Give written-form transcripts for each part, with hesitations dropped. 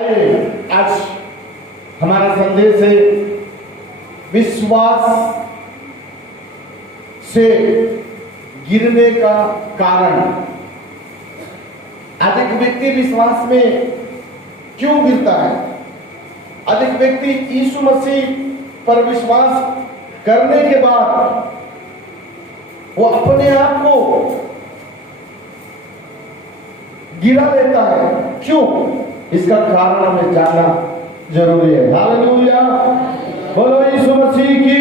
आज हमारा संदेश है विश्वास से गिरने का कारण। अधिक व्यक्ति विश्वास में क्यों गिरता है? अधिक व्यक्ति यीशु मसीह पर विश्वास करने के बाद वो अपने आप को गिरा लेता है। क्यों? इसका कारण हमें जानना जरूरी है। हालेलुया, बोलो यीशु मसीह की।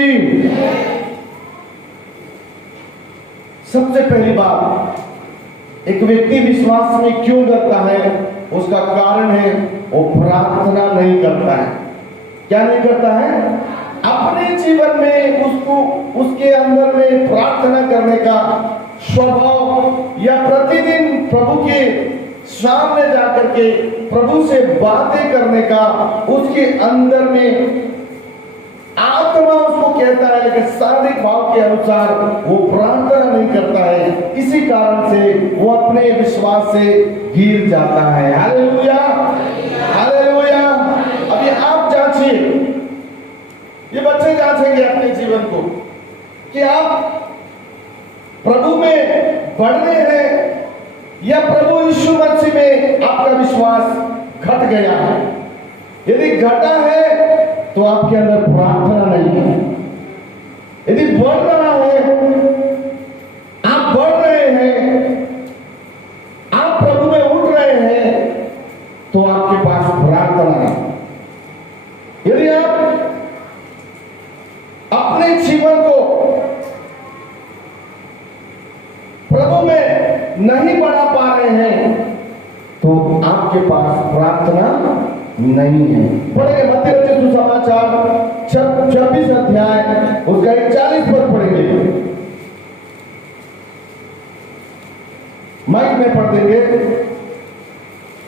सबसे पहली बात, एक व्यक्ति विश्वास में क्यों करता है, उसका कारण है वो प्रार्थना नहीं करता है। क्या नहीं करता है? अपने जीवन में उसको उसके अंदर में प्रार्थना करने का स्वभाव या प्रतिदिन प्रभु के सामने जाकर के प्रभु से बातें करने का उसके अंदर में आत्मा उसको कहता है, लेकिन शारीरिक भाव के अनुसार वो प्रार्थना नहीं करता है। इसी कारण से वो अपने विश्वास से गिर जाता है। Hallelujah, hallelujah. अभी आप जांचिए, ये बच्चे जांचेंगे अपने जीवन को कि आप प्रभु में बढ़ रहे हैं या प्रभु यीशु मसीह में आपका विश्वास घट गया है। यदि घटा है तो आपके अंदर प्रार्थना नहीं है। यदि बढ़ रहा है, आप बढ़ रहे हैं, आप प्रभु में उठ रहे हैं, तो आपके पास प्रार्थना है। यदि आप अपने जीवन को प्रभु में नहीं बढ़ा पा रहे हैं तो आपके पास प्रार्थना नहीं है। पढ़ेंगे मत्ती रचित सुसमाचार 26 अध्याय उसका 41 पद पढ़ेंगे। माइक में पढ़ देंगे।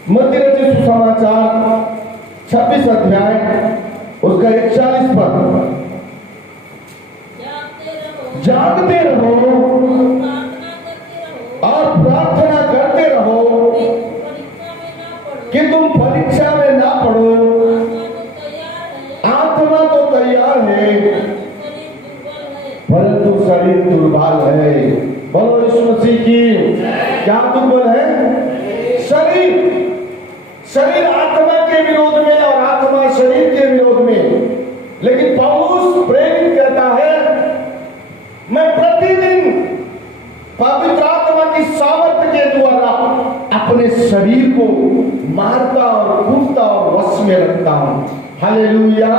मत्ती रचित सुसमाचार 26 अध्याय उसका 41 पद। जागते रहो और प्रार्थना करते रहो कि तुम परीक्षा में ना पड़ो। आत्मा तो तैयार है परंतु शरीर दुर्बल है। बोलो यीशु मसीह की। क्या दुर्बल है? शरीर आत्मा के विरोध में और आत्मा शरीर के विरोध में। लेकिन पौलुस प्रेरित कहता है, मैं प्रतिदिन पवित्र आत्मा की सामर्थ्य के द्वारा अपने शरीर को मारता और कूदता और वश में रखता हूं। Hallelujah,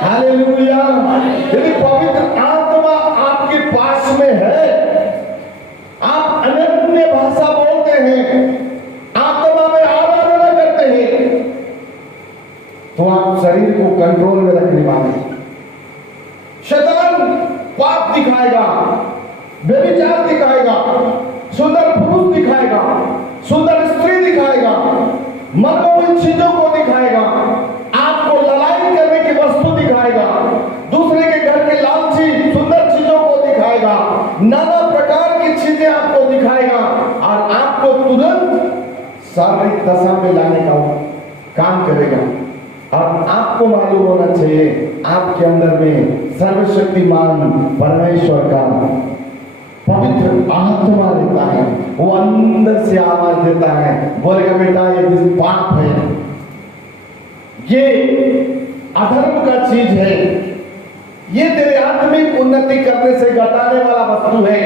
hallelujah. यदि पवित्र आत्मा आपके पास में है, आप अन्य भाषा बोलते हैं, आत्मा में आराधना करते हैं, तो आप शरीर को कंट्रोल में रखने वाले। शैतान पाप दिखाएगा, व्यभिचार दिखाएगा, सुंदर पुरुष दिखाएगा, सुंदर स्त्री दिखाएगा, मनोरंजन चीजों को दिखाएगा, आपको लड़ाई करने की वस्तु दिखाएगा, दूसरे के घर के लालची सुंदर चीजों को दिखाएगा, नाना प्रकार की चीजें आपको दिखाएगा और आपको तुरंत शारीरिक दशा में लाने का काम करेगा। और आपको मालूम होना चाहिए आपके अंदर में सर्वशक्तिमान परमेश्वर का पवित्र आत्मा रहता है। वो अंदर से आवाज देता है, बोलेगा बेटा ये पाप है, ये अधर्म का चीज है, ये तेरे आत्मिक उन्नति करने से घटाने वाला वस्तु है,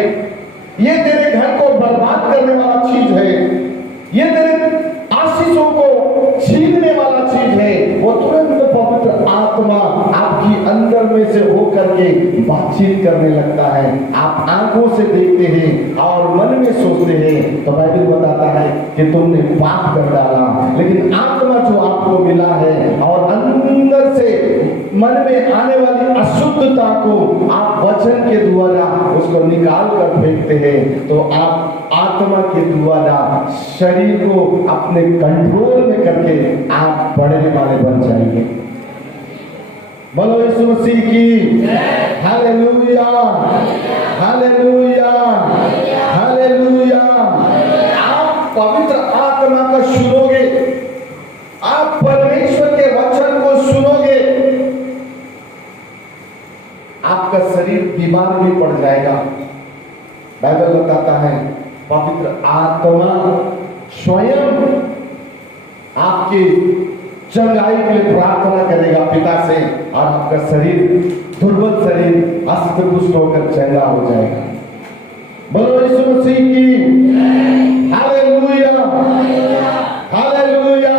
ये तेरे घर को बर्बाद करने वाला चीज है, ये तेरे आशीषों को छीनने वाला चीज है। वो तुरंत पवित्र आत्मा आपकी अंदर में से होकर के बातचीत करने लगता है। आप आंखों से देखते हैं और मन में सोचते हैं, तो बाइबल बताता है कि तुमने पाप कर डाला। लेकिन आत्मा जो आपको मिला है और अंदर से मन में आने वाली अशुद्धता को आप वचन के द्वारा उसको निकाल कर फेंकते हैं, तो आप आत्मा के द्वारा शरीर को अपने कंट्रोल में करके आप बढ़ने वाले बन जाएंगे। बोलो यीशु मसीह की। Hallelujah, hallelujah, hallelujah. आप पवित्र आत्मा का सुनोगे, आप पर बीमार भी पड़ जाएगा। बाइबल बताता है पवित्र आत्मा स्वयं आपकी चंगाई के लिए प्रार्थना करेगा पिता से, और आपका शरीर, दुर्बल शरीर हस्त पुष्ट होकर चंगा हो जाएगा। बोलो यीशु मसीह की हालेलुया, हालेलुया,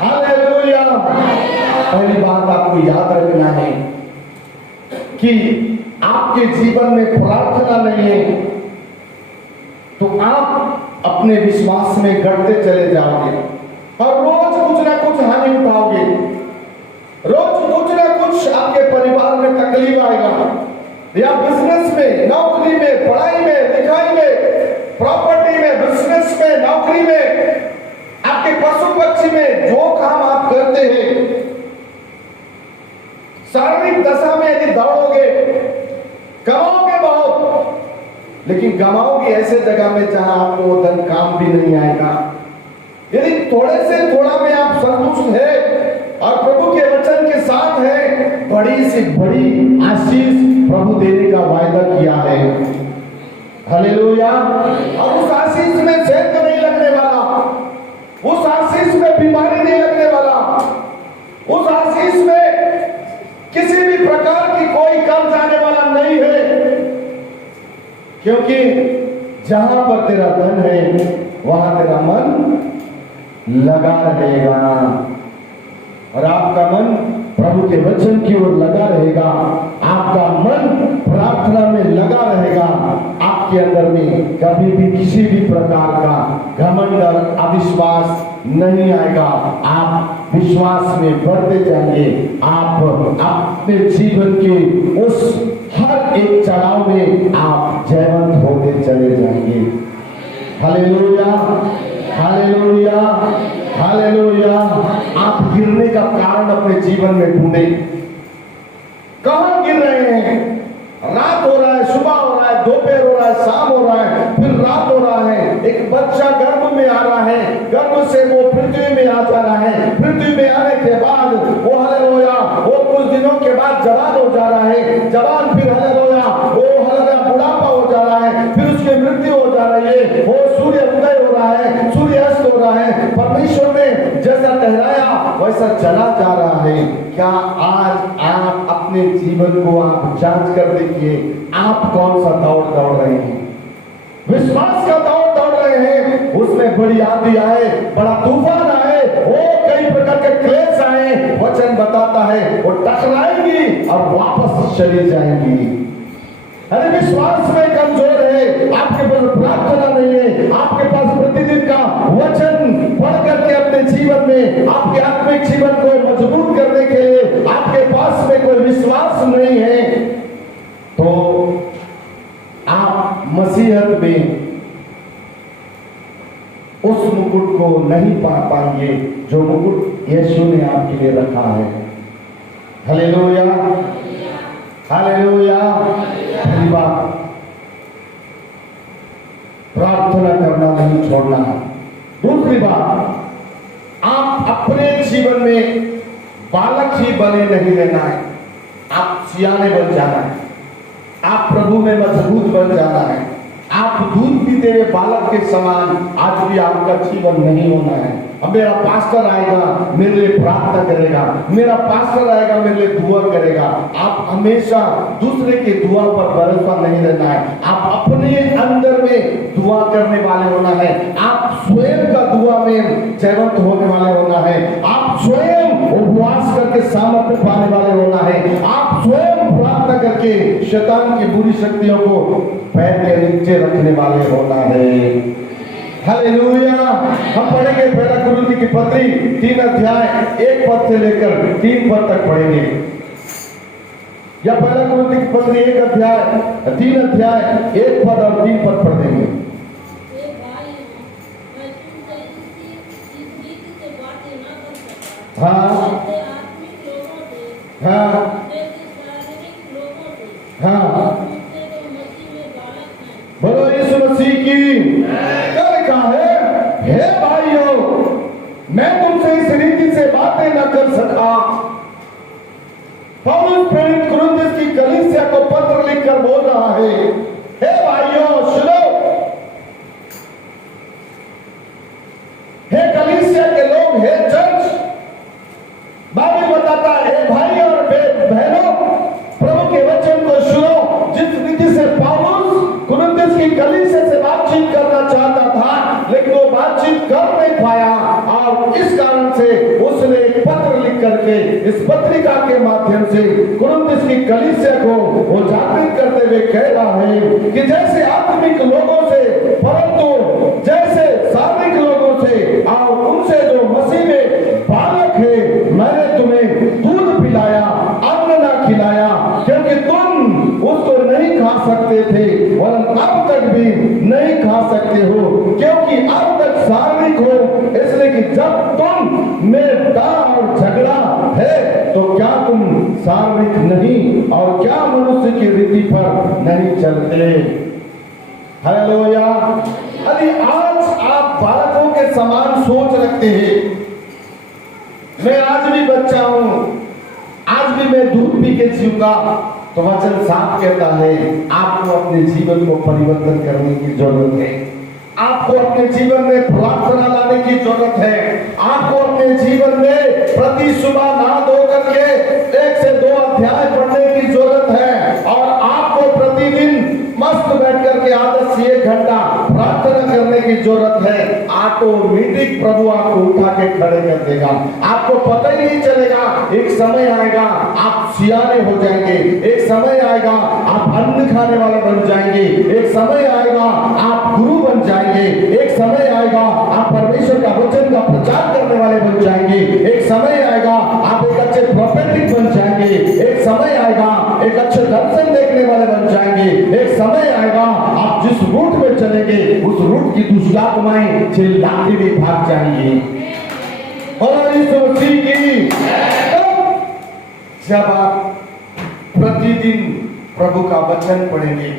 हालेलुया। पहली बात आपको याद रखना है कि आपके जीवन में प्रार्थना नहीं है तो आप अपने विश्वास में गढ़ते चले जाओगे और रोज कुछ ना कुछ हानि उठाओगे। रोज कुछ ना कुछ आपके परिवार में तकलीफ आएगा, या बिजनेस में, नौकरी में, पढ़ाई में, लिखाई में, प्रॉपर्टी में, बिजनेस में, नौकरी में, आपके पशु पक्षी में, जो काम आप करते हैं, शारीरिक दशा में यदि दौड़ोगे कमाओगे बहुत, लेकिन गमाओगे ऐसे जगह में जहां आपको वो धन काम भी नहीं आएगा। यदि थोड़े से थोड़ा में आप संतुष्ट है और प्रभु के वचन के साथ है, बड़ी से बड़ी आशीष प्रभु देने का वायदा किया है। हालेलुया। और उस आशीष में सेंध नहीं लगने वाला, उस आशीष में बीमारी नहीं लगने वाला, उस आशीष में किसी भी प्रकार की कोई कम जाने वाला नहीं है, क्योंकि जहां पर तेरा धन है वहां तेरा मन लगा रहेगा, और आपका मन प्रभु के वचन की ओर लगा रहेगा, आपका मन प्रार्थना में लगा रहेगा। आपके अंदर में कभी भी किसी भी प्रकार का घमंड और अविश्वास नहीं आएगा। आप विश्वास में बढ़ते जाएंगे। आप अपने जीवन के उस हर एक चढ़ाव में आप जयवंत होते चले जाएंगे। Hallelujah, hallelujah, hallelujah. आप गिरने का कारण अपने जीवन में ढूंढें। कहां गिर रहे हैं? रात हो रहा है, सुबह हो रहा है, दोपहर हो रहा है, शाम हो रहा है, फिर रात हो रहा है। एक बच्चा गर्भ में आ रहा है, गर्भ से वो पृथ्वी में आ जा रहा है, पृथ्वी में आने के बाद वो हालेलुया, वो कुछ दिनों के बाद जवान हो जा रहा है, जवान फिर हालेलुया, वो हालेलुया बुढ़ापा हो जा रहा है, फिर उसकी मृत्यु हो जा रही है, वो सूर्य उदय हो रहा है, सूर्य अस्त हो रहा है। परमेश्वर ने जैसा ठहराया वैसा चला जा रहा है। क्या आज आप अपने जीवन को आप जांच कर देखिए, आप कौन सा दौड़ दौड़ रहे हैं? विश्वास का दौड़ दौड़ रहे हैं, उसमें बड़ी आंधी आए, बड़ा तूफान आए, वो कई प्रकार के क्लेश आए, वचन बताता है वो टकराएंगी और वापस चली जाएंगी। अरे विश्वास में कमजोर है, आपके पास प्रार्थना नहीं है, आपके पास प्रतिदिन का वचन पढ़ करके अपने जीवन में आपके आत्मिक जीवन को मजबूत करने के लिए आपके पास में कोई विश्वास नहीं है, तो आप मसीहत में उस मुकुट को नहीं पा पाएंगे जो मुकुट यीशु ने आपके लिए रखा है। Hallelujah, hallelujah. पहली बात, प्रार्थना करना नहीं छोड़ना है। दूसरी बात, आप अपने जीवन में बालक ही बने नहीं रहना है, आप सियाने बन जाना है, आप प्रभु में मजबूत बन जाना है। आप दूध पीते हुए बालक के समान आज भी आपका जीवन नहीं होना है। अब मेरा पास्टर आएगा मेरे लिए प्रार्थना करेगा, मेरा पास्टर आएगा मेरे लिए दुआ करेगा। आप हमेशा दूसरे के दुआ पर भरोसा नहीं रहना है, आप अपने अंदर में दुआ करने वाले होना है। आप स्वयं का दुआ में जयवंत होने वाले होना है। आप स्वयं उपवास करके सामर्थ्य पाने वाले होना है। आप स्वयं प्रार्थना करके शैतान की बुरी शक्तियों को पैर के नीचे रखने वाले होना है। हालेलुया। हम पढ़ेंगे पहला कुरिन्थियों की पत्री 3 अध्याय 1 पद से लेकर 3 पद तक पढ़ेंगे, या पहला कुरिन्थियों की पत्री 1 अध्याय 3 अध्याय 1 पद और 3 पद पढ़ देंगे। हाँ हाँ हाँ, बोलो यीशु मसीह की। क्या लिखा है? हे भाइयों, मैं तुमसे इस रीति से बातें न कर सका। पौलुस प्रेरित कुरिन्थियों की कलीसिया को पत्र से उसने एक पत्र लिख करके इस पत्रिका के माध्यम से कुरिन्थ की कलीसिया को वो जागृत करते हुए कह रहा है कि जैसे आत्मिक लोगों से, परंतु जैसे शारीरिक लोगों से और उनसे जो मसीह में बालक है, मैंने तुम्हें दूध पिलाया, अन्न ना खिलाया, क्योंकि तुम उसको नहीं खा सकते थे और अब तक भी नहीं खा सकते हो, क्योंकि अब तक शारीरिक हो, इसलिए कि जब तुम में डाह और झगड़ा है तो क्या तुम शारीरिक नहीं और क्या मनुष्य की रीति पर नहीं चलते। हालेलुया। यदि आज आप बालकों के समान सोच रखते हैं, मैं आज भी बच्चा हूं, आज भी मैं दूध पी के जीऊंगा, तो वचन साफ कहता है आपको अपने जीवन को परिवर्तन करने की जरूरत है। आपको अपने जीवन में प्रार्थना लाने की जरूरत है। आपको अपने जीवन में प्रति सुबह नहा धो करके 1 से 2 अध्याय पढ़ने की जरूरत है और आपको प्रतिदिन मस्त बैठ करके आधा से 1 घंटा प्रार्थना करने की जरूरत है। ऑटोमेटिक प्रभु आपको उठा के खड़े कर देगा। आपको पता ही नहीं चलेगा। एक समय आएगा आप सियाने हो जाएंगे, एक समय आएगा आप अन्न खाने वाले बन जाएंगे, एक समय आएगा आप गुरु बन जाएंगे, एक समय आएगा आप परमेश्वर का वचन का प्रचार करने वाले बन जाएंगे, एक समय आएगा आप एक अच्छे प्रोफेटिक बन जाएंगे, एक समय आएगा एक अच्छे दर्शन देखने वाले बन जाएंगे, एक समय आएगा आप जिस रूट में चलेंगे उस रूट की दुष्ट आत्माएं चिल्लाती भी भाग जाएंगी। और इस मसीह की जब आप प्रतिदिन प्रभु का वचन पढ़ेंगे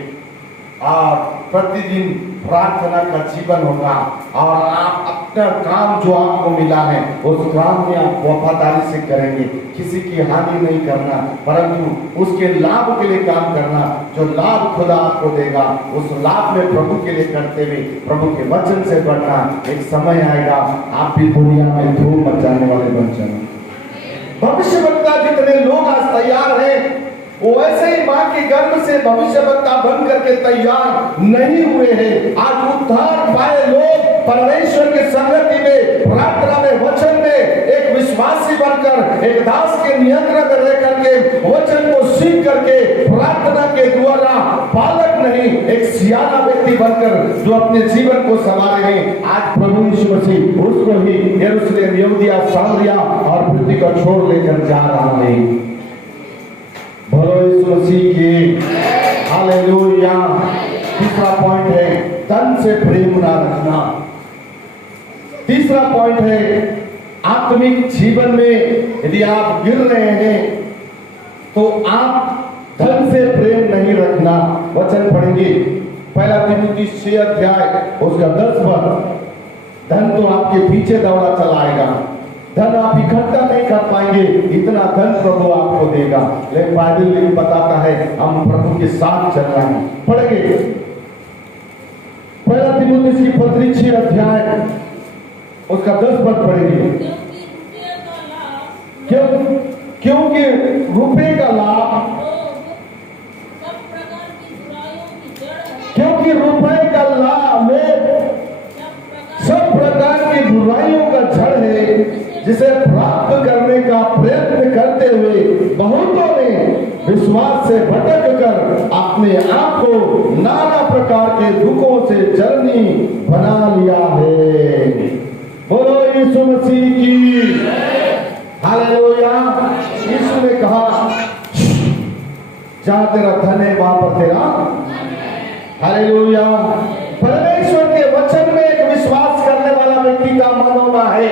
और प्रतिदिन प्रार्थना का जीवन होगा और आप अपना काम जो आपको मिला है उस काम में आप वफादारी से करेंगे, किसी की हानि नहीं करना परंतु उसके लाभ के लिए काम करना। जो लाभ खुदा आपको देगा उस लाभ में प्रभु के लिए करते हुए प्रभु के वचन से बढ़ना। एक समय आएगा आप भी दुनिया में धूम मचाने वाले बन जाएंगे। भविष्यवक्ता जितने लोग आज तैयार हैं वो ऐसे ही मां के गर्भ से भविष्यवक्ता बन करके तैयार नहीं हुए हैं। आज उद्धार पाए लोग परमेश्वर की संगति में, प्रार्थना में, वचन में एक विश्वासी बनकर, एक दास के नियंत्रण में रह करके वचन को सीख करके प्रार्थना के द्वारा बालक नहीं एक सियाना व्यक्ति बनकर जो अपने जीवन को संभाले हैं। आज प्रभु यीशु मसीह उसको ही यरूशलेम, यहूदिया, सामरिया और पृथ्वी का छोड़ लेकर जा रहा है। बोलो यीशु मसीह की हालेलुया। तीसरा पॉइंट है धन से प्रेम ना रखना। तीसरा पॉइंट है आत्मिक जीवन में यदि आप गिर रहे हैं तो आप धन से प्रेम नहीं रखना। वचन पढ़ेंगे 1 तीमुथी 6 अध्याय उसका 10 पद। धन तो आपके पीछे दौड़ा चलाएगा, धन आप इकट्ठा नहीं कर पाएंगे, इतना धन प्रभु आपको देगा। लेकिन बाइबल बताता है हम प्रभु के साथ चल रहे हैं। पढ़ेंगे 1 तीमुथी की पत्री 6 अध्याय उसका 10 पद पढ़ेंगे। क्योंकि रुपए का लाभ, क्योंकि रुपए का लाभ सब प्रकार की बुराइयों का जड़ है, जिसे प्राप्त करने का प्रयत्न करते हुए बहुतों ने विश्वास से भटक कर अपने आप को नाना प्रकार के दुखों से जर्नी बना लिया है। बोलो यीशु मसीह की हालेलुया। यीशु ने कहा जहां तेरा धन है वहां पर तेरा हालेलुया। परमेश्वर के वचन में एक विश्वास करने वाला व्यक्ति का मन होना है।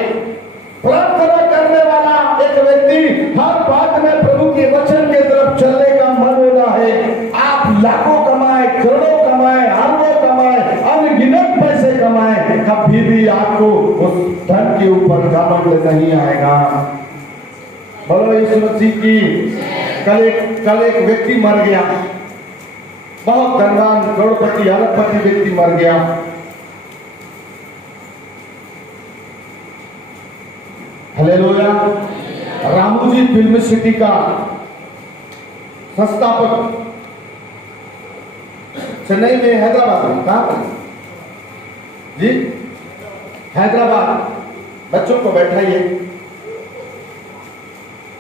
प्रार्थना करने वाला एक व्यक्ति हर बात में प्रभु के वचन के तरफ चलने का मन होना है। आप लाखों कमाए, करोड़ों कमाए, अरबों कमाए, अनगिनत पैसे कमाए, कभी भी आपको उस धन के ऊपर घमंड नहीं आएगा। बोलो यीशु मसीह की। कल एक व्यक्ति मर गया, बहुत धनवान करोड़पति अरबपति व्यक्ति मर गया। हालेलुया। रामोजी फिल्म सिटी का संस्थापक चेन्नई में, हैदराबाद में, कहां पर जी? हैदराबाद। बच्चों को बैठाइए,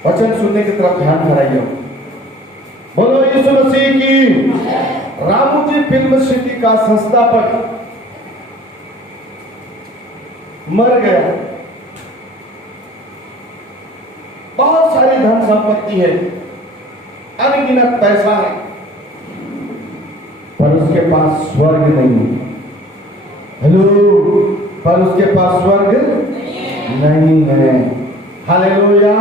वचन सुनने की तरफ ध्यान कराइए। बोलो यीशु मसीह की। रामोजी फिल्म सिटी का संस्थापक मर गया। बहुत सारी धन संपत्ति है, अनगिनत पैसा है, पर उसके पास स्वर्ग नहीं। हेलो, पर उसके पास स्वर्ग नहीं है। हालेलुया।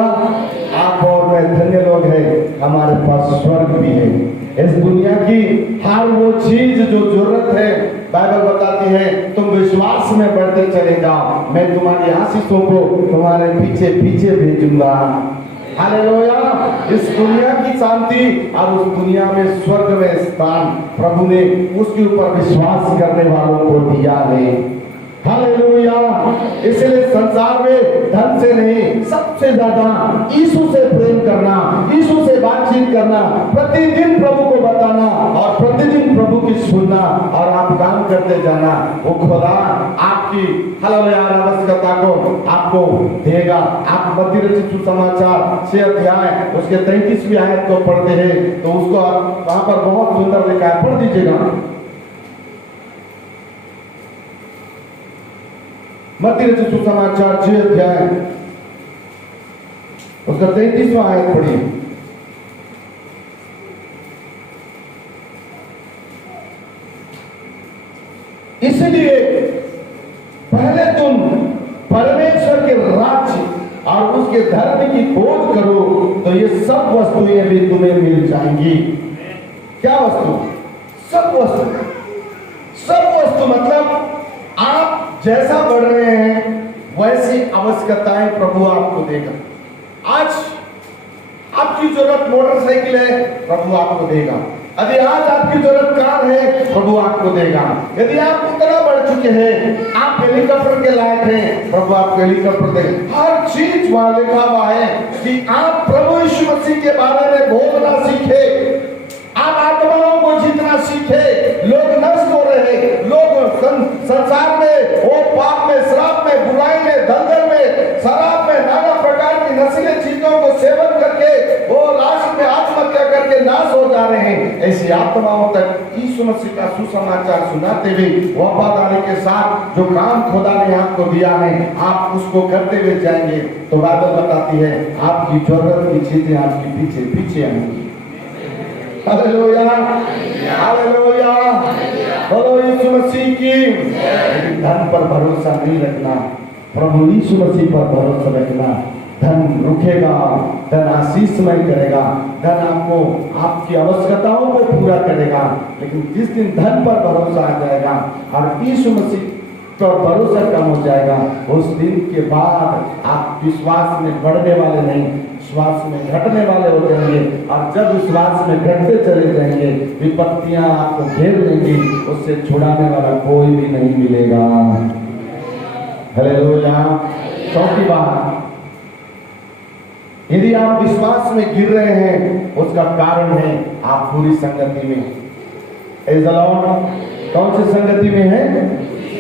आप और मैं धन्य लोग हैं, हमारे पास स्वर्ग भी है। इस दुनिया की हर वो चीज जो जरूरत है, बाइबल बताती है तुम विश्वास में बढ़ते चले जाओ, मैं तुम्हारी आशीषों को तुम्हारे पीछे पीछे भेजूंगा। हालेलुया। इस दुनिया की शांति और उस दुनिया में स्वर्ग में स्थान प्रभु ने उसके ऊपर विश्वास करने वालों को दिया है। हालेलुया। इसलिए संसार में धन से नहीं, सबसे ज्यादा यीशु से प्रेम करना, यीशु से बातचीत करना, प्रतिदिन प्रभु को बताना और प्रतिदिन प्रभु की सुनना और आप काम करते जाना, वो खुदा आपकी हालेलुया आवश्यकता को आपको देगा। आप मत्ती रचित सुसमाचार 6 अध्याय उसके 33वीं आयत को पढ़ते हैं तो उसको आप वहां पर बहुत सुंदर लिखा है, पढ़ दीजिएगा। मत्ती रचित सुसमाचार 6 अध्याय उसका 33वां आयत पढ़िए। इसलिए पहले तुम परमेश्वर के राज्य और उसके धर्म की खोज करो तो ये सब वस्तुएं भी तुम्हें मिल जाएंगी। क्या वस्तु? सब वस्तु। सब वस्तु मतलब आप जैसा बढ़ रहे हैं वैसी आवश्यकताएं प्रभु आपको देगा। आज आपकी जरूरत मोटरसाइकिल है, प्रभु आपको देगा। यदि आज आपकी जरूरत कार है, प्रभु आपको देगा। यदि आप उतना बढ़ चुके हैं, आप हेलीकॉप्टर के लायक हैं, प्रभु आपको हेलीकॉप्टर देगा। हर चीज वहां लिखा हुआ है कि आप प्रभु यीशु मसीह के बारे में बोलना सीखे, आप आत्माओं को जीतना सीखे। लोग नष्ट हो रहे हैं, लोग संसार में, वो पाप में, श्राप में, बुराई में, दलदल में, शराब में, नाना प्रकार की नशीली चीजों को सेवन करके वो लास्ट में आत्महत्या करके नाश हो जा रहे हैं। ऐसी आत्माओं तक यीशु मसीह का सुसमाचार सुनाते हुए वफादारी के साथ जो काम खुदा ने आपको दिया है, आप उसको करते हुए जाएंगे तो बाइबल बताती है आपकी जरूरत की चीजें आपके पीछे पीछे आएंगी। Hallelujah, hallelujah. बोलो यीशु मसीह की। लेकिन धन पर भरोसा नहीं रखना, प्रभु यीशु मसीह पर भरोसा रखना। धन रुकेगा, धन आशीषमय करेगा, धन आपको आपकी आवश्यकताओं को पूरा करेगा। लेकिन जिस दिन धन पर भरोसा आ जाएगा और यीशु मसीह पर भरोसा कम हो जाएगा, उस दिन के बाद आप विश्वास में बढ़ने वाले नहीं, विश्वास में घटने वाले हो जाएंगे। और जब विश्वास में घटते चले जाएंगे, विपत्तियां आपको घेर लेंगी, उससे छुड़ाने वाला कोई भी नहीं मिलेगा। हालेलुया। चौथी बात, यदि आप विश्वास में गिर रहे हैं, उसका कारण है आप बुरी संगति में। कौन सी संगति में है?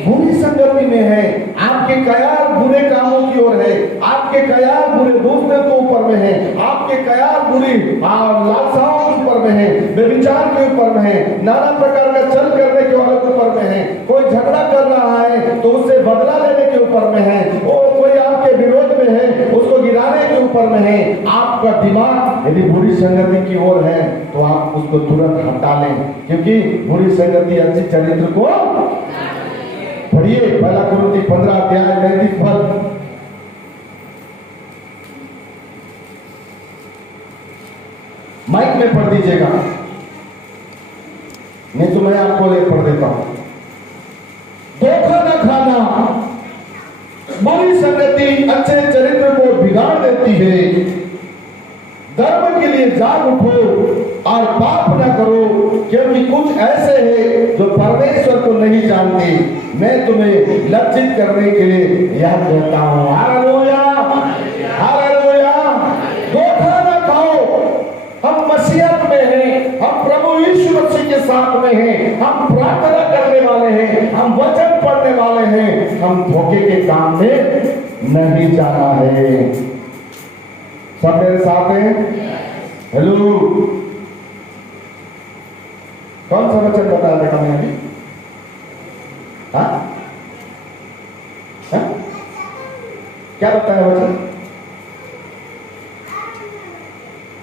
बुरी संगति में है। आपके कयार बुरे कामों की ओर है, आपके कयार बुरे दोस्तों के ऊपर में है, आपके कयार बुरी लालसाओं के ऊपर में है, व्यभिचार के ऊपर में है, नाना प्रकार का चल करने के वालों के ऊपर में है। कोई झगड़ा कर रहा है तो उससे बदला लेने के ऊपर में है, और कोई आपके विरोध में है उसको गिराने के ऊपर में है। आपका दिमाग यदि बुरी संगति की ओर है तो आप उसको तुरंत हटा लें, क्योंकि बुरी संगति अच्छे चरित्र को पढ़िए। 1 कुरिन्थी 15 अध्याय 33 पद। माइक में पढ़ दीजिएगा, नहीं तो मैं आपको ले पढ़ देता हूं। धोखा न खाना, बुरी संगति अच्छे चरित्र को बिगाड़ देती है। धर्म के लिए जाग उठो और पाप न करो, क्योंकि कुछ ऐसे हैं जो परमेश्वर को नहीं जानते। मैं तुम्हें लज्जित करने के लिए यह कहता हूं। Hallelujah, hallelujah. धोखा न खाओ। हम मसीहत में हैं, हम प्रभु यीशु मसीह के साथ में हैं, हम प्रार्थना करने वाले हैं, हम वचन पढ़ने वाले हैं। हम धोखे के काम में नहीं जाना है। सब मेरे साथ हैं? हेलो, कौन सा वचन बताया बेटा मैं अभी? हाँ, क्या बताया वचन?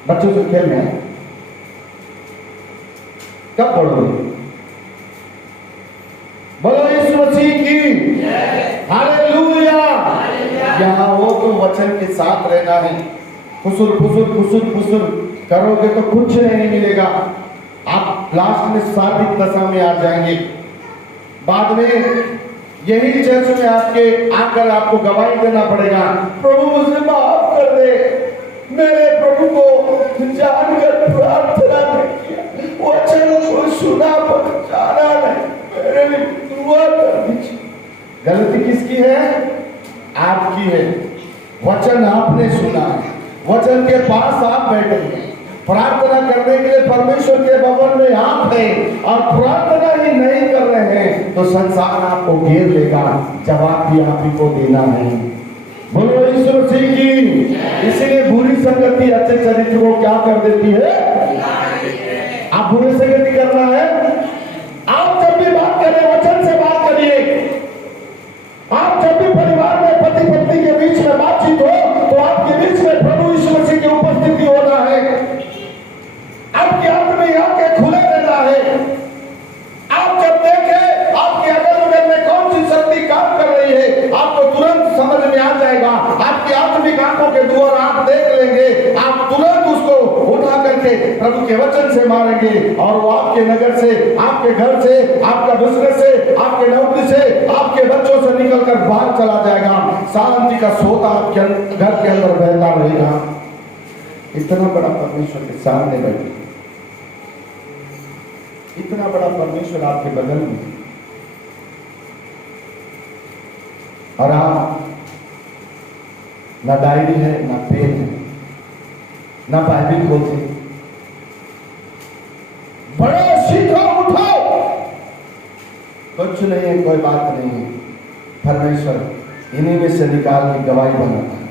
बच्चों से खेलना है, कब पढ़ोगे? बोलो यीशु मसीह की हालेलुया। यहाँ वो तो वचन के साथ रहना है। फुसुर फुसुर फुसुर फुसुर करोगे तो कुछ नहीं मिलेगा। आप लास्ट में शारीरिक दशा में आ जाएंगे। बाद में यही चर्च में आपके आकर आपको गवाही देना पड़ेगा, प्रभु मुझे माफ कर दे, मेरे प्रभु को जानकर प्रार्थना नहीं किया, वचन को सुना पर जाना नहीं, मेरे लिए दुआ कर दीजिए। गलती किसकी है? आपकी है। वचन आपने सुना है, वचन के पास आप बैठे हैं, प्रार्थना करने के लिए परमेश्वर के भवन में आप हैं और प्रार्थना ही नहीं कर रहे हैं तो संसार आपको घेर लेगा। जवाब भी आप ही को देना है। बोलो यीशु मसीह की। इसीलिए बुरी संगति अच्छे चरित्र को क्या कर देती है? आप बुरी संगति करना है, आप जब भी बात करें वचन से बात करिए। आप जब भी परिवार में पति पत्नी के बीच में बातचीत हो तो आपके बीच में प्रभु यीशु मसीह की उपस्थिति होना है। आपके आत्मिक आंखें खुले रहना है। आप जब देखें आपके अगल बगल में कौन सी शक्ति काम कर रही है, आपको तुरंत समझ में आ जाएगा। आपकी आत्मिक आंखों के द्वारा आप देख लेंगे, आप तुरंत उसको उठा करके प्रभु के वचन से मारेंगे और वो आपके नगर से, आपके घर से, आपका बिजनेस से, आपके नौकरी से, आपके बच्चों से निकलकर बाहर चला जाएगा। शांति का सोता आपके घर के अंदर बहता रहेगा। इतना बड़ा परमेश्वर के सामने बैठे, इतना बड़ा परमेश्वर आपके बगल में, और आप ना डायरी है, ना पेन है, ना बाइबिल खोलते। बड़े सीखो, उठो, कुछ नहीं है, कोई बात नहीं है। परमेश्वर इन्हीं में से निकाल के गवाही बनाता है।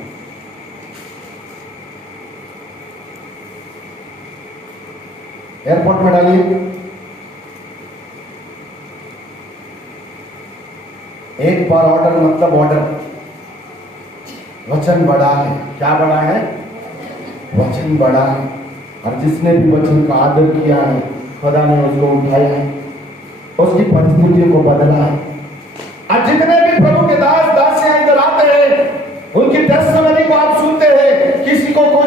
एयरपोर्ट में डालिए, एक बार ऑर्डर मतलब ऑर्डर। वचन बड़ा है। क्या बड़ा है? वचन बड़ा है। और जिसने भी वचन का आदर किया है, खुदा ने उसको उठाया है, उसकी परिस्थितियों को बदला है। और जितने भी प्रभु के दास दासियां इधर आते हैं, उनकी टेस्टिमनी को आप सुनते हैं।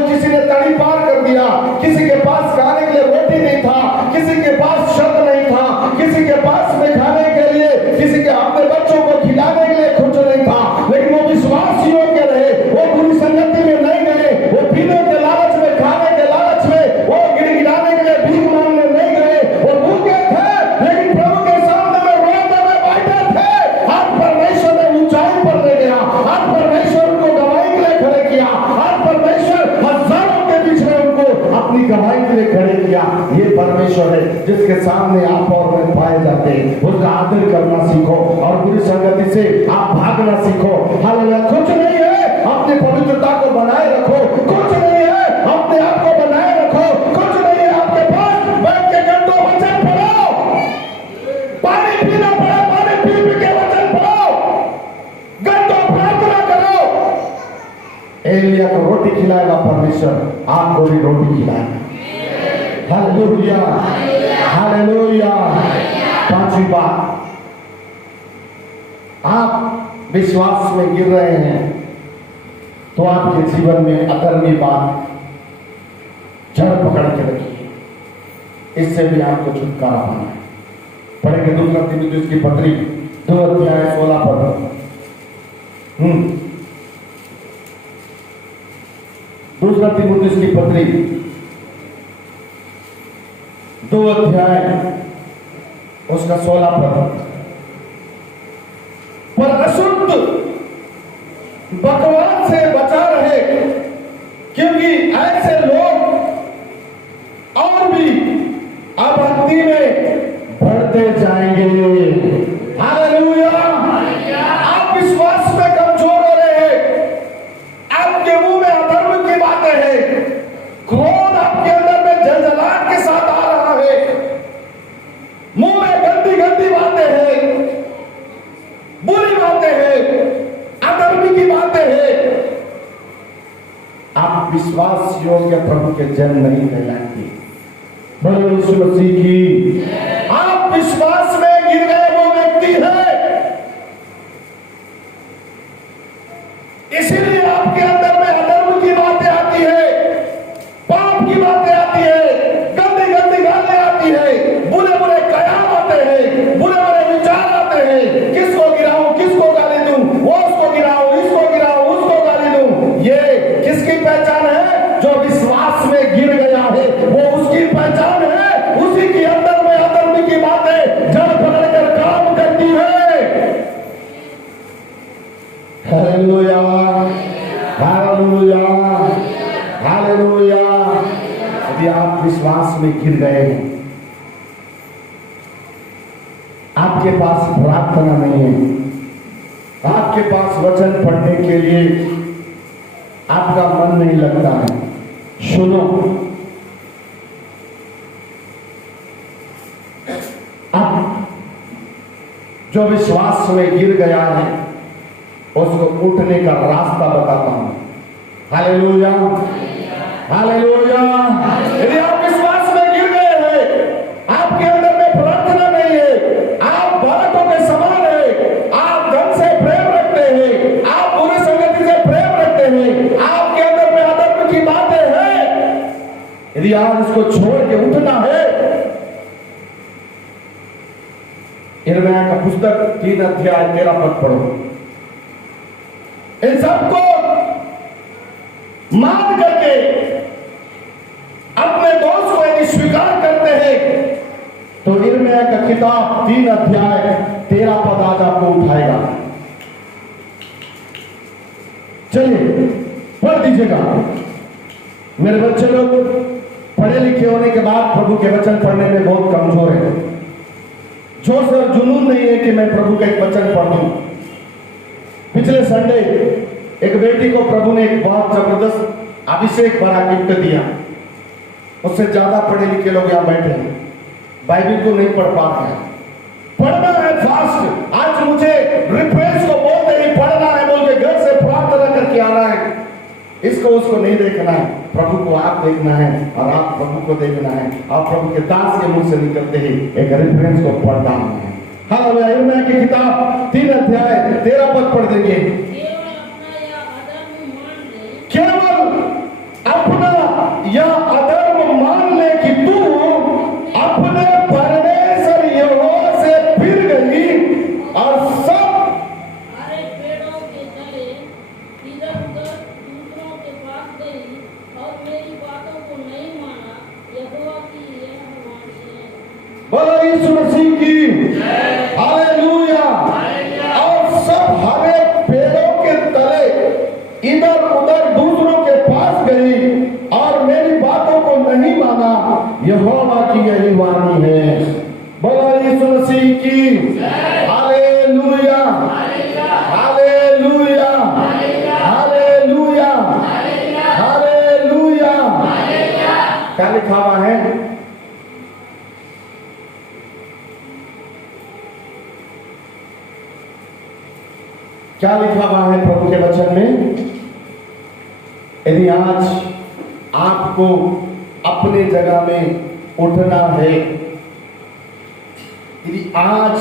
किसी ने तड़ी पार कर दिया, किसी के पास खाने के लिए रोटी नहीं था, किसी के पास शब्द नहीं था, किसी के पास में खाने के लिए, किसी के अपने बच्चों को खिलाने के लिए कुछ नहीं था, लेकिन वो विश्वास योग्य रहे। वो बुरी संगति में नहीं गए, वो पीने के लालच में, खाने के लालच में, वो गिड़गिड़ाने के लिए भीख मांगने नहीं गए। वो भूखे थे लेकिन प्रभु के सामने में रोते हुए बैठे थे। आज परमेश्वर ने ऊंचाई पर ले गया, आज परमेश्वर उनको गवाही के लिए खड़े किया, आज परमेश्वर हजारों के बीच में उनको अपनी गवाही के लिए खड़े किया। ये परमेश्वर है जिसके सामने आप और मैं पाए जाते हैं। उसका आदर करना सीखो और बुरी संगति से आप भागना सीखो। हालेलुया। कुछ नहीं है, अपनी पवित्रता को बनाए रखो। कुछ नहीं है, अपने आप को बनाए रखो। कुछ नहीं है आपके पास, बैठ के घंटों वचन पढ़ो। पानी पीना पड़ा, पानी पी पी के वचन पढ़ो, घंटों प्रार्थना करो। एलिया को रोटी खिलाएगा परमेश्वर, आपको भी रोटी खिलाएगा। Hallelujah, hallelujah. पांचवी बात, आप विश्वास में गिर रहे हैं तो आपके जीवन में अकर्मी बात जड़ पकड़ के रखिए, इससे भी आपको छुटकारा पाना है। पढ़ेंगे दूसरा तीमुथियुस की पत्री 2 अध्याय 16 पद। दूसरा तीमुथियुस की पत्री 2 अध्याय उसका 16 पद। पर अशुद्ध बकवास से बचा रहे, क्योंकि ऐसे लोग और भी अभक्ति में बढ़ते जाएंगे। हालेलुया। आप विश्वास में कमजोर हो रहे हैं, आपके मुंह में अधर्म की बातें हैं, आप विश्वास योग्य प्रभु के जन नहीं कहलाते। बोलो यीशु मसीह की। आप विश्वास में गिर गए वो व्यक्ति है, इसीलिए आपके अंदर में अधर्म की बातें आती है, पाप की बातें आती है, गंदी गंदी गालें आती है, बुरे बुरे ख्याल आते हैं, बुरे बुरे विचार आते हैं। किसको गिराऊं, किसको गाली दूं, वो उसको गिराऊं, इसको गिराऊं, उसको गाली दूं। ये किसकी पहचान है? जो विश्वास में गिर गया है, वो उसकी पहचान है। उसी के अंदर में अधर्म की बातें जड़ पकड़ कर काम करती है। Hallelujah, hallelujah, hallelujah. यदि आप विश्वास में गिर गए हैं, आपके पास प्रार्थना नहीं है, आपके पास वचन पढ़ने के लिए आपका मन नहीं लगता है, सुनो, अब जो विश्वास में गिर गया है उसको उठने का रास्ता बताता हूं। Hallelujah, hallelujah. यदि आप विश्वास में गिर गए हैं, आपके अंदर में प्रार्थना नहीं है, आप बालकों के समान है, आप धन से प्रेम रखते हैं, आप बुरी संगति से प्रेम रखते हैं, आपके अंदर में अधर्म की बातें हैं, यदि आज इसको छोड़ के उठना है, यिर्मयाह का पुस्तक 3 अध्याय 13 पद पढ़ो। इन सबको मान करके अपने दोष को यदि स्वीकार करते हैं तो यिर्मयाह का किताब 3 अध्याय 13 पद आज आपको उठाएगा। चलिए पढ़ दीजिएगा। मेरे बच्चे लोग पढ़े लिखे होने के बाद प्रभु के वचन पढ़ने में बहुत कमजोर है। जोश और जुनून नहीं है कि मैं प्रभु का एक वचन पढ़ दूं। पिछले संडे एक बेटी को प्रभु ने एक बहुत जबरदस्त अभिषेक भरा गिफ्ट दिया। उससे ज्यादा पढ़े लिखे लोग यहाँ बैठे हैं, बाइबल को नहीं पढ़ पाते हैं। पढ़ना है फास्ट। आज मुझे रिफ्रेश को बोलते ही पढ़ना है बोल के घर से प्रार्थना करके आना है। इसको उसको नहीं देखना है, प्रभु को आप देखना है और आप प्रभु को देखना है। आप प्रभु के दास के मुंह से निकलते ही एक रेफरेंस को पढ़ना है। हालेलुया। यिर्मयाह की किताब 3 अध्याय 13 पद पढ़ देंगे। केवल अपना यह अधर्म मान ले कि तू अपने परमेश्वर यहोवा से फिर गई और सब पेड़ों के तले इधर-उधर दूसरों के पास गई और मेरी बातों को नहीं माना। यहोवा की यह वाणी है। बोलो यीशु मसीह की हालेलुया। और सब हरे पेड़ों के तले इधर उधर दूसरों के पास गई और मेरी बातों को नहीं माना। यहोवा की यही वाणी है। बोलो यीशु मसीह की हालेलुया, हालेलुया, हालेलुया, हालेलुया। क्या लिखा हुआ है? क्या लिखा हुआ है प्रभु के वचन में? यदि आज आपको अपने जगह में उठना है, यदि आज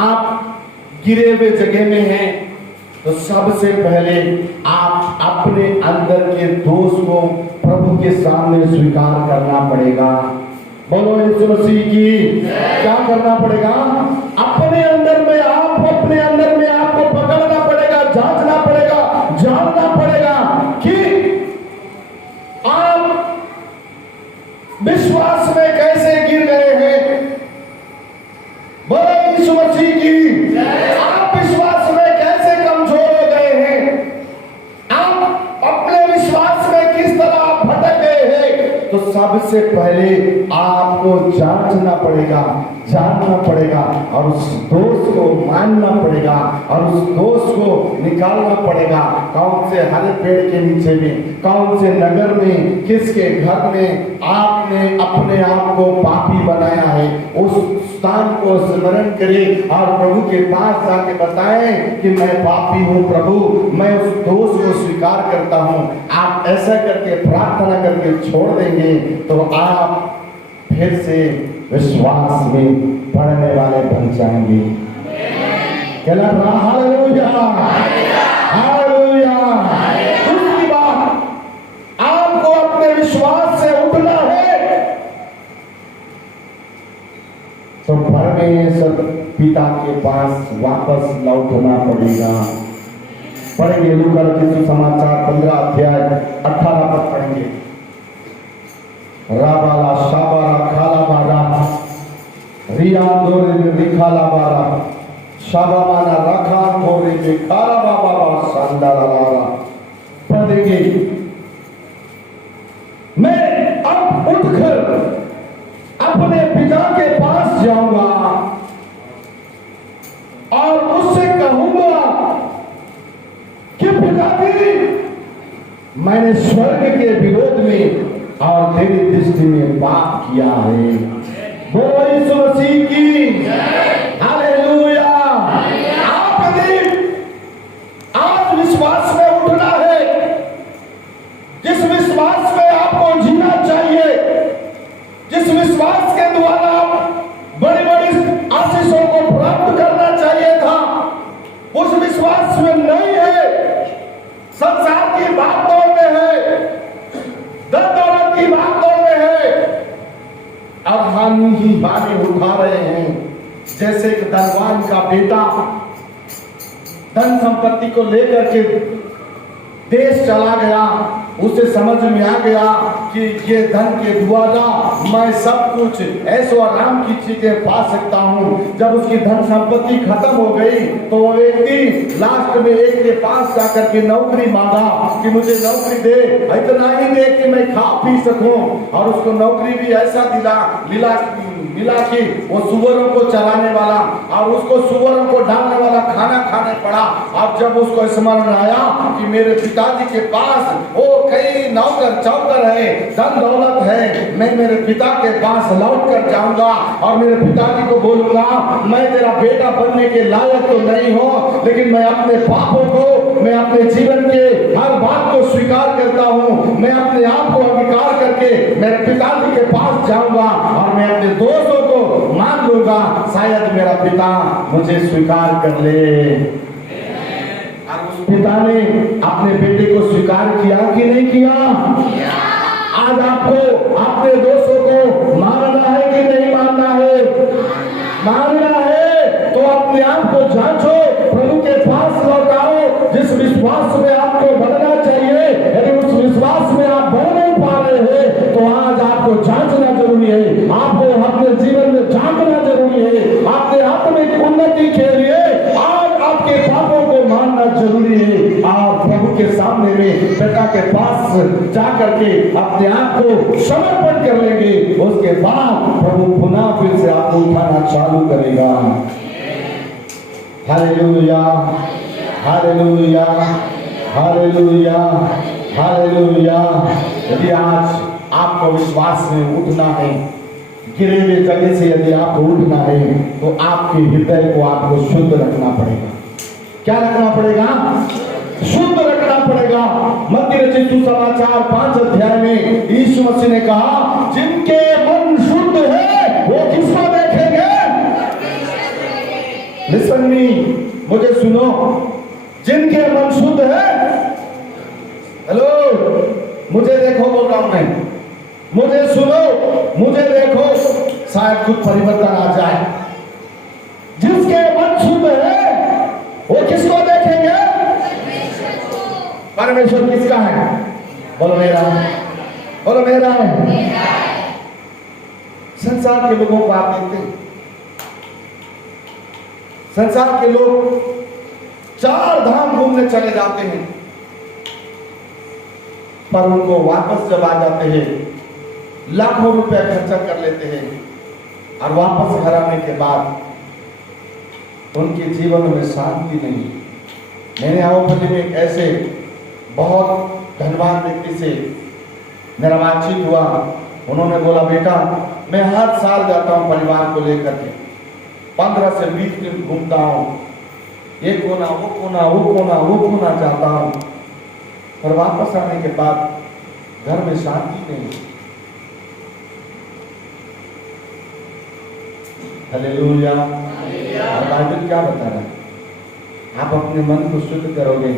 आप गिरे हुए जगह में हैं, तो सबसे पहले आप अपने अंदर के दोष को प्रभु के सामने स्वीकार करना पड़ेगा। बोलो यीशु मसीह की। क्या करना पड़ेगा? अपने अंदर में आपको पकड़ना पड़ेगा, जांचना पड़ेगा, जानना पड़ेगा कि आप विश्वास में कैसे गिर गए हैं। बोलो यीशु मसीह की। आप विश्वास में कैसे कमजोर हो गए हैं, आप अपने विश्वास में किस तरह भटक गए हैं, तो सबसे पहले आपको जांचना पड़ेगा। जानना पड़ेगा और उस दोष को मानना पड़ेगा और उस दोष को निकालना पड़ेगा। कौन से हरे पेड़ के नीचे में, कौन से नगर में, किसके घर में आपने अपने आप को पापी बनाया है, उस स्थान को स्मरण करें और प्रभु के पास जाके बताएं कि मैं पापी हूँ प्रभु, मैं उस दोष को स्वीकार करता हूँ। आप ऐसा करके प्रार्थना करके छोड़ देंगे तो आप फिर से विश्वास में पढ़ने वाले बन जाएंगे। क्या लग रहा? Hallelujah, hallelujah. दूसरी बात, आपको अपने विश्वास से उठना है तो परमेश्वर पिता के पास वापस लौटना पड़ेगा। पढ़ेंगे लूका रचित समाचार 15 अध्याय 18 पद पढ़ेंगे। राबाला शाबारा खालाबारा रियांदोरे में रिखालाबारा शाबामाना रखा थोरे में खालाबाबा संदालाबारा। पढ़ेंगे, मैं अब उठकर अपने पिता के पास जाऊंगा और उससे कहूंगा कि पिताजी, मैंने स्वर्ग के विरोध में और तेरी दृष्टि में पाप किया है। बोलो यीशु मसीह की हालेलुया। आपने आज विश्वास में उठना है, जिस विश्वास में आपको जीना चाहिए, जिस विश्वास के द्वारा आप बड़ी बड़ी आशीषों को प्राप्त करना चाहिए था, उस विश्वास में नहीं है। संसार की बातों में है, धन दौलत की बातों में है और हानि ही हानि उठा रहे हैं। जैसे एक धनवान का बेटा धन संपत्ति को लेकर के देश चला गया, उसे समझ में आ गया कि ये धन के द्वारा मैं सब कुछ ऐसो आराम की चीजें पा सकता हूँ। जब उसकी धन संपत्ति खत्म हो गई तो वो व्यक्ति लास्ट में एक के पास जाकर के नौकरी मांगा कि मुझे नौकरी दे, इतना ही दे कि मैं खा पी सकूं। और उसको नौकरी भी ऐसा मिला कि वो सुअरों को चलाने वाला और उसको सुअरों को डालने वाला खाना खाने पड़ा। अब जब उसको स्मरण आया कि मेरे पिताजी के पास वो कई नौकर चौकर है, धन दौलत है, मैं मेरे पिता के पास लौट कर जाऊंगा और मेरे पिताजी को बोलूंगा मैं तेरा बेटा बनने के लायक तो नहीं हो, लेकिन मैं अपने पापों को, मैं अपने जीवन के हर बात को स्वीकार करता हूँ। मैं अपने आप को अंगीकार करके मेरे पिताजी के पास जाऊंगा और मैं अपने दोस्तों को मान लूंगा, शायद मेरा पिता मुझे स्वीकार कर ले। उस पिता ने अपने बेटे को स्वीकार किया कि नहीं किया? आज आपको अपने दोस्तों को मानना है कि नहीं मानना है? मानना है तो अपने आप को जांचो, प्रभु के पास लौटाओ। जिस विश्वास में आपको बढ़ना चाहिए, यदि उस विश्वास में आप बढ़ नहीं पा रहे हैं तो आज आपको जांचना जरूरी है, आपको अपने जीवन में झांकना जरूरी है। अपने आत्मिक उन्नति के लिए आज आपके पापों को मानना जरूरी है और प्रभु के सामने में पिता के पास जाकर के अपने आप को समर्पण कर लेंगे। उसके बाद प्रभु पुनः फिर से आपको उठाना चालू करेगा। Hallelujah, hallelujah, hallelujah, hallelujah. यदि आज आपको विश्वास में उठना है, गिरे हुए जगह से यदि आपको उठना है तो आपके हृदय को आपको शुद्ध रखना पड़ेगा। क्या रखना पड़ेगा? शुद्ध रखना पड़ेगा। मत्ती रचित सुसमाचार 5 अध्याय में यीशु मसीह ने कहा, जिनके मन शुद्ध है वो किसको देखेंगे? लिसन मी, मुझे सुनो, जिनके मन शुद्ध है, हेलो, मुझे देखो बोल रहा हूं मैं, मुझे सुनो, मुझे देखो, शायद कुछ परिवर्तन आ जाए। जिसके मन शुद्ध है वो किसको देखेंगे? परमेश्वर किसका है? बोलो मेरा है, बोलो मेरा है। संसार के लोगों को आप देखते हैं, संसार के लोग 4 धाम घूमने चले जाते हैं, पर उनको वापस जब आ जाते हैं लाखों रुपए खर्चा कर लेते हैं, और वापस घर आने के बाद उनके जीवन में शांति नहीं। मैंने आवपल्ली में एक ऐसे बहुत धनवान व्यक्ति से मेरा बातचीत हुआ। उन्होंने बोला, बेटा मैं हर साल जाता हूँ परिवार को लेकर के, 15 से 20 दिन घूमता हूँ, ये कोना वो कोना वो कोना वो कोना जाता हूँ, पर वापस आने के बाद घर में शांति नहीं। हालेलुया। और बाइबल क्या बता रहा है? आप अपने मन को शुद्ध करोगे,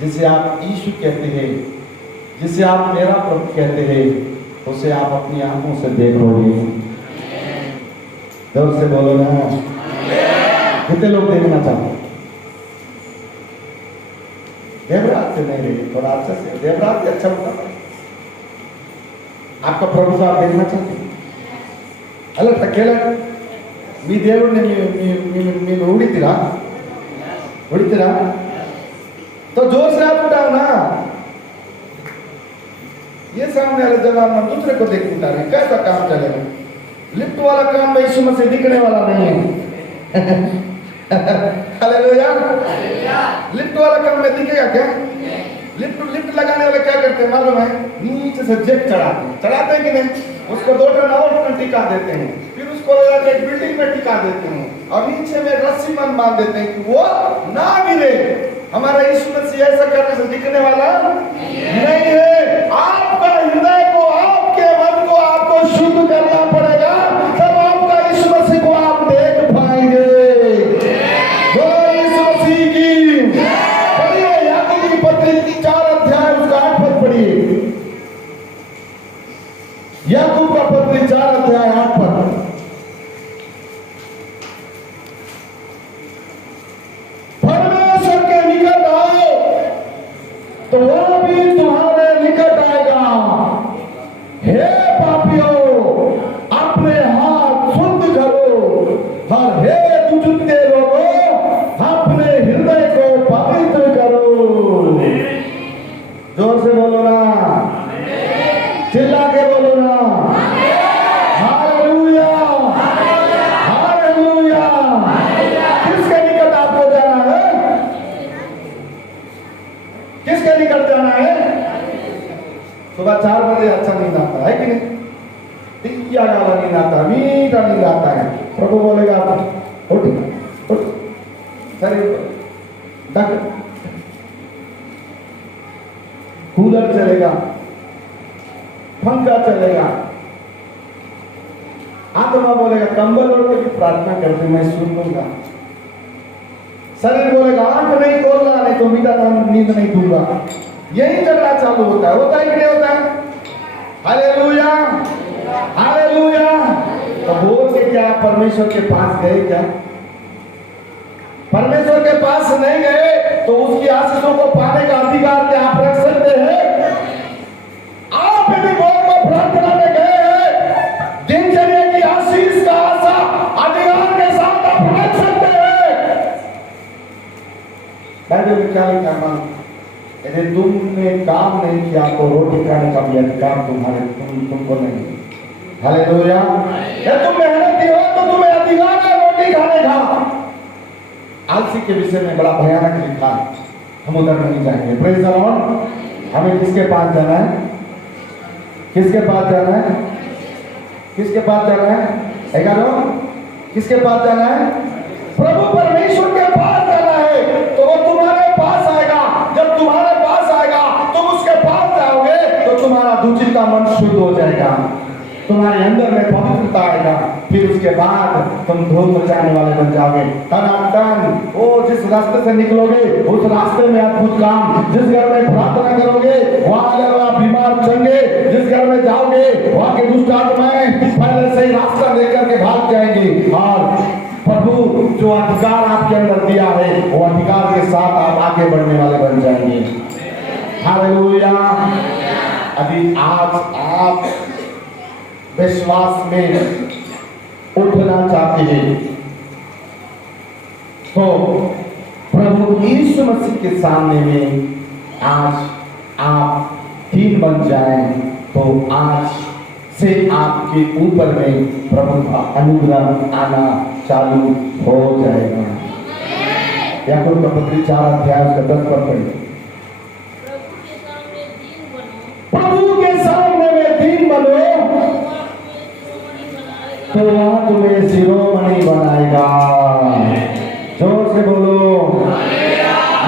जिसे आप यीशु कहते हैं, जिसे आप मेरा प्रभु कहते हैं, उसे आप अपनी आंखों से देखोगे। जोर से बोलो ना। कितने लोग देखना चाहते? देवराज से नहीं रहे, थोड़ा अच्छा से देवराज अच्छा होता है। आपका प्रभु साहब देखना चाहते? अलग तकेला मी దేవుడిని మీరు उड़ीतीरा तो जोर से आप उठाओ ना। ये सामने वाले जवान में दूसरे को देख उठा रहे, कैसा काम चलेगा? लिफ्ट वाला काम में यीशु मसीह दिखने वाला नहीं है। हालेलुया। लिफ्ट वाला काम में दिखेगा क्या? लिफ्ट लगाने वाले क्या करते हैं मालूम है? नीचे से जेक चढ़ाते हैं कि नहीं? उसको 2 टन और टिका देते हैं, फिर उसको एक बिल्डिंग में टिका देते हैं और नीचे में रस्सी बांध देते हैं कि वो ना गिरे। हमारा यीशु मसीह ऐसा करने से दिखने वाला नहीं है। आपका हृदय को, आपके मन को आपको शुद्ध करना पड़ेगा, तब आपका यीशु मसीह को आप देख पाएंगे। यीशु मसीह की पढ़िए, याकूब की पत्री 4 अध्याय उसका 8 पद पढ़िए। याकूब का पत्री 4 अध्याय 8 पद। परमेश्वर के निकट आओ तो वो भी तुम्हारे निकट आएगा। हे पापियों, अपने हाथ शुद्ध करो और हे दुजुत्ते लोगों, अपने हृदय को पवित्र करो। जोर से बोलो ना, चिल्ला के बोलो ना। Hallelujah, hallelujah. किसके निकट आपको जाना है? किसके निकट जाना है? सुबह 4 बजे अच्छा नींद आता है कि नहीं? दिया गाला नींद आता, मीठा नींद आता है। प्रभु बोलेगा उठ उठ, शरीर ढक, कूलर चलेगा, पंखा चलेगा। आत्मा बोलेगा कंबल ओढ़ के भी प्रार्थना करते मैं सुन लूंगा। शरीर बोलेगा आंख नहीं खोलना, नहीं तो मीठा नींद नहीं दूंगा। यही झगड़ा चालू होता है कि नहीं होता है? Hallelujah, hallelujah. तो बोल के क्या परमेश्वर के पास गए क्या? परमेश्वर के पास नहीं गए तो उसकी आशीषों को पाने का अधिकार क्या आप रख सकते हैं? आप यदि बहुत को प्रार्थना में गए हैं, दिनचर्या की आशीष का आशा अधिकार के साथ आप रख सकते हैं। बाइबल में क्या लिखा है? यदि तुमने काम नहीं किया तो रोटी खाने का भी अधिकार तुमको नहीं। हालेलुया। यदि तुम मेहनती हो तो तुम्हें अधिकार है रोटी खाने का। आलसी के विषय में बड़ा भयानक लिखा है, हम उधर नहीं जाएंगे। Praise the Lord. हमें किसके पास जाना है? किसके पास जाना है? किसके पास जाना है? किसके पास जाना है? प्रभु परमेश्वर के पास जाना है। तो वो तुम्हारे पास आएगा। जब तुम्हारे पास आएगा तुम उसके पास जाओगे तो तुम्हारा दूषित का मन शुद्ध हो जाएगा, तुम्हारे अंदर में पवित्रता आएगा। फिर उसके बाद तुम धूम मचाने वाले बन जाओगे। टनाटन वो जिस रास्ते से निकलोगे उस रास्ते में अद्भुत काम। जिस घर में प्रार्थना करोगे वहां बीमार चंगे, जिस घर में जाओगे वहां के दुष्ट आत्माएं पहले से ही रास्ता लेकर के भाग जाएंगी। और प्रभु जो अधिकार आपके अंदर दिया है वो अधिकार के साथ आप आगे बढ़ने वाले बन जाएंगे। हालेलुया। अभी आज आप विश्वास में उठना चाहते हैं तो प्रभु यीशु मसीह के सामने में आज आप 3 बन जाएं तो आज से आपके ऊपर में प्रभु का अनुग्रह आना चालू हो जाएगा। याकूब का पत्री 4 अध्याय उसका 10 पद पढ़िए। प्रभु के सामने दीन बनो, प्रभु के सामने में दीन बनो तो वह तुम्हें शिरोमणि बनाएगा। जोर से बोलो,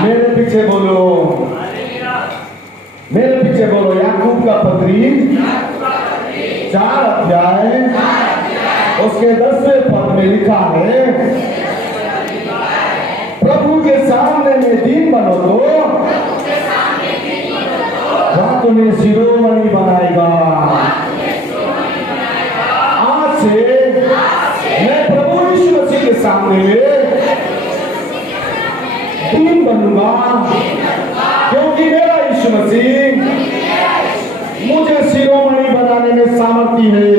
मेरे पीछे बोलो, मेरे पीछे बोलो। याकूब का पत्री 4 अध्याय उसके 10वें पद में लिखा है, प्रभु के सामने में दीन बनो तो वह तुम्हें शिरोमणि बनाएगा। आज से मैं प्रभु यीशु मसीह के सामने में दीन बनूंगा, क्योंकि मेरा यीशु मसीह मुझे शिरोमणि बनाने में सामर्थ्य है।